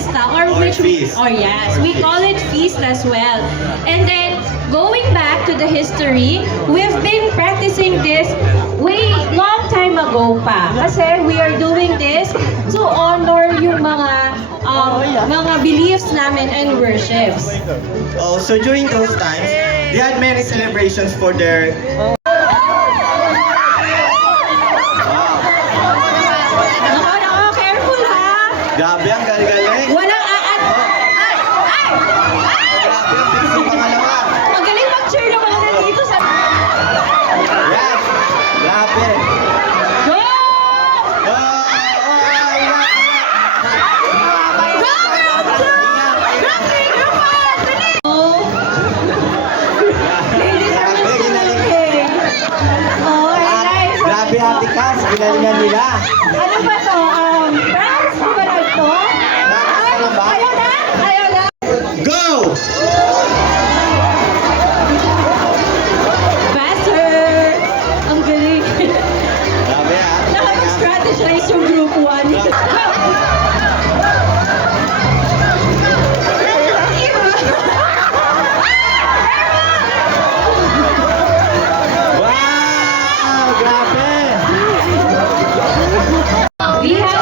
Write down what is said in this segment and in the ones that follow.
fiesta, or feast. or yes, Or we feast. call it feast as well. And then going back to the history, we've been practicing this way long time ago pa. Kasi we are doing this to honor yung mga beliefs namin and worships. Oh, so during those times, they had many celebrations for their... Wow. Nako, careful ha! Grabe, ang galing-galing. Walang aan... Ay! Ay! Grabe, ang bilis ng pangalawa. Ang galing mag-cheer ng mga nandito sa... Yan. Grabe. Go! Oh, grabe, Ate Cass, ginalingan nila. Ano ba to? France? Di ba lang to? Ay, Ano ba? ayaw na? Ayaw na? Go! Faster! Ang galing. Grabe, ha? Nakapag-strategize yung group 1. Wow! Grabe! We have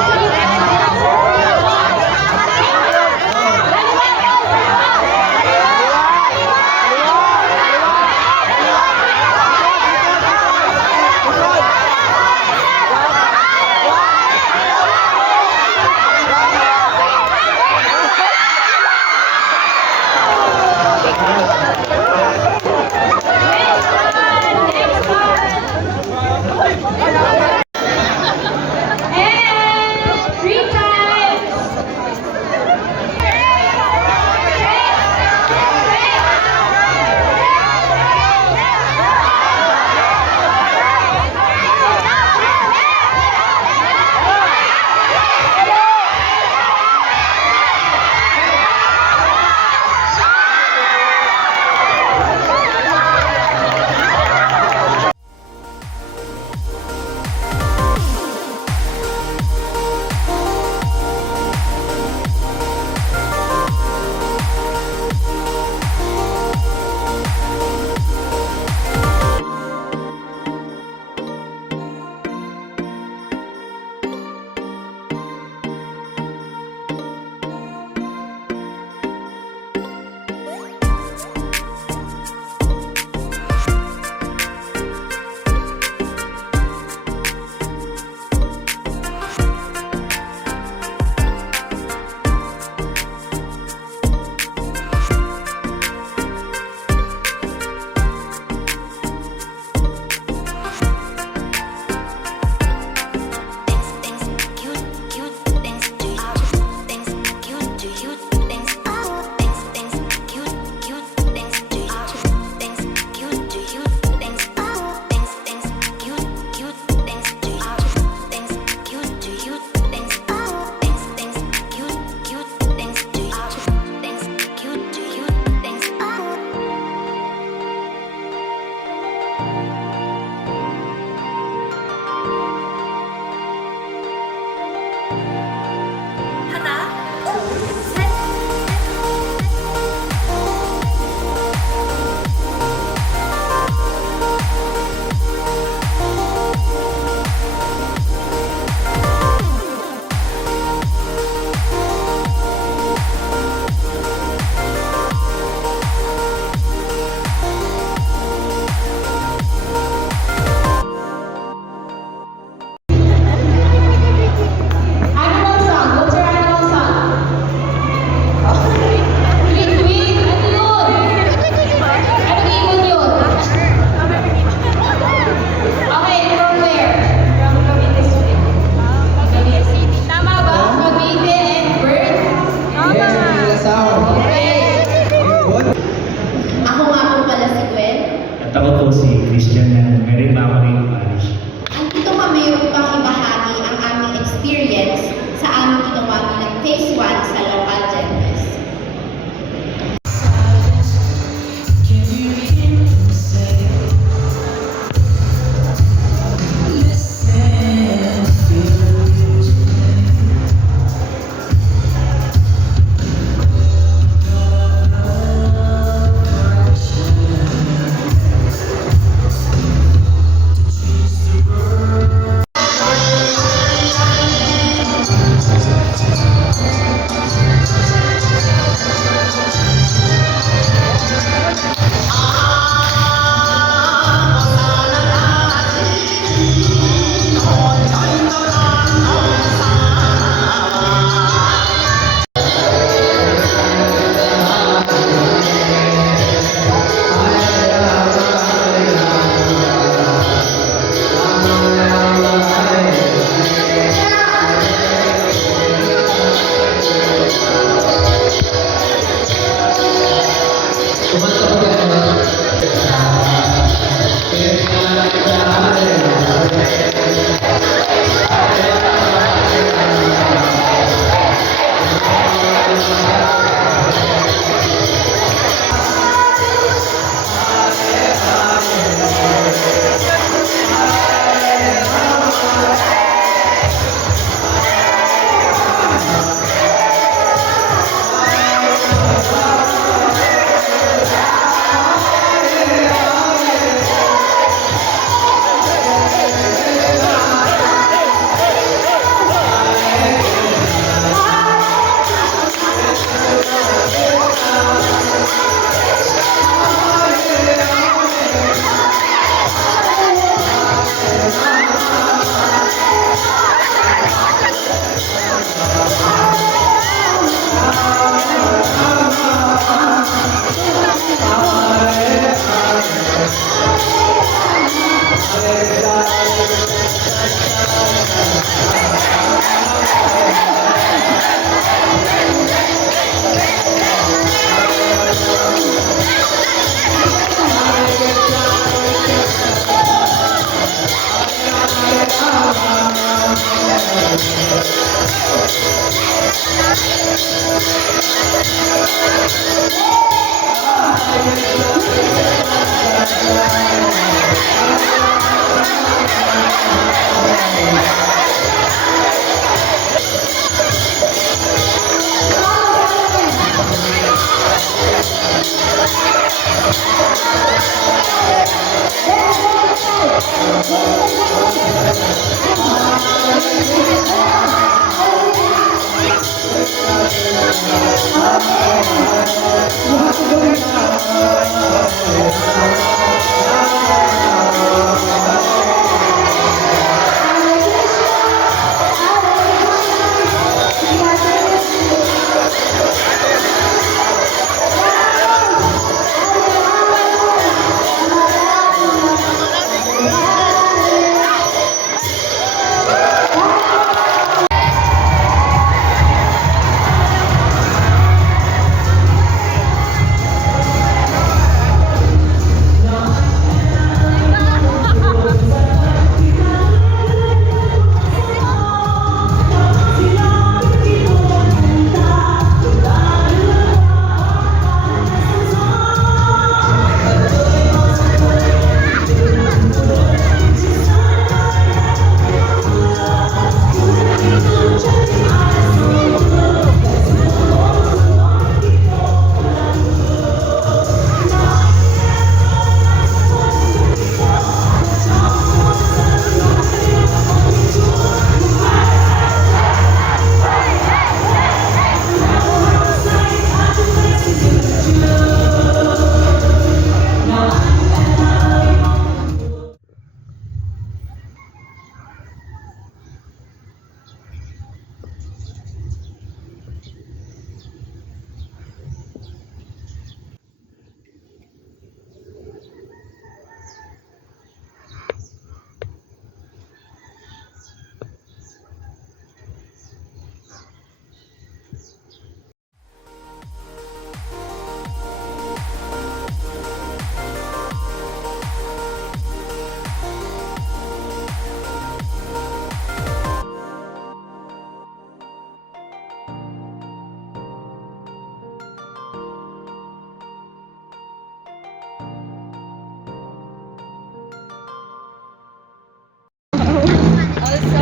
Also,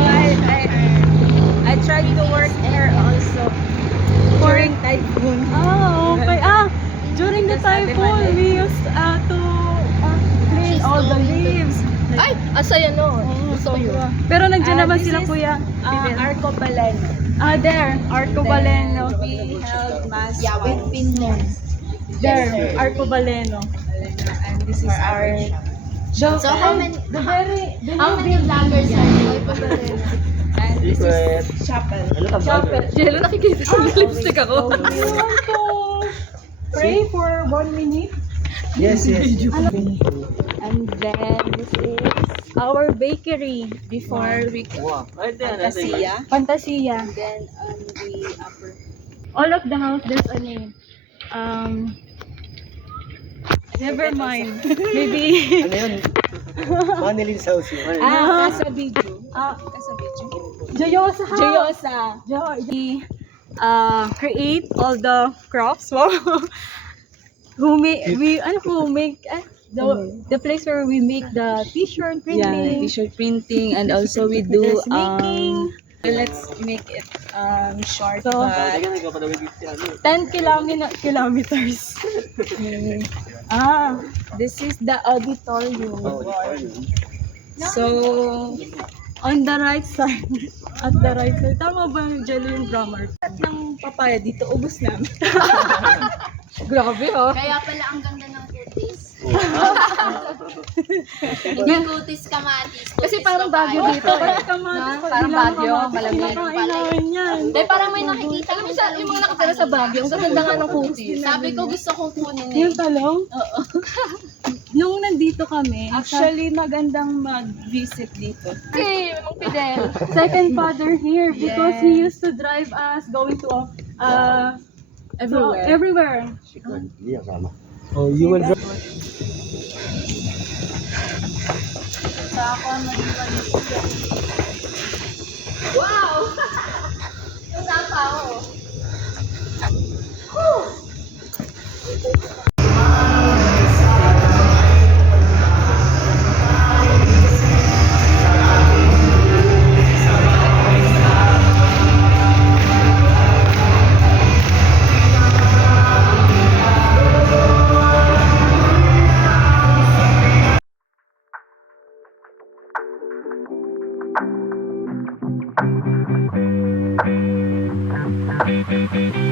I tried to work there also during typhoon. Oh, okay. During the typhoon, we used to clean all the leaves. Ay, asa yan no? Gusto ko yun. Pero nandiyan naman This sila, is, kuya. Arco Baleno. There, Arco Baleno. We held mass with Finland. There, Arco Baleno. And this is our So, how many vloggers and this is chapel. Jello, nakikita ko yung lipstick ako. So You want to pray for 1 minute? Yes, yes. And then, this is our bakery. before we Fantasia. Fantasia. Then on the upper All of the house, there's a name. Never mind. Maybe. Ano yun? Manilin Sauce yun. Kasabidyo. Kasabidyo. Joyosa. Joyosa. We create all the crafts. Wow. Who make the place where we make the t-shirt Yeah, printing. t-shirt printing, and also we do Dress making. let's make it short So, but 10 kilometers. this is the auditorium. So On the right side. At the right side. Tama ba yung Jello yung grammar? ng papaya dito ubos namin. Grabe oh. Kaya pala ang ganda ng kutis. Hindi kutis kamatis. Kasi parang bagyo dito. Parang bagyo, malamig. Kinakain namin yan. Parang may nakikita kami sa yung mga nakatira sa Baguio. Ang ganda nga ng kutis. Sabi ko gusto kong kunin eh. Yung talong? Oo. Nung nandito kami, Actually, magandang mag-visit dito. Okay, Mang Fidel. second father here because he used to drive us going to Everywhere. everywhere. Oh, you will drop. Wow! Yung napa ako. Thank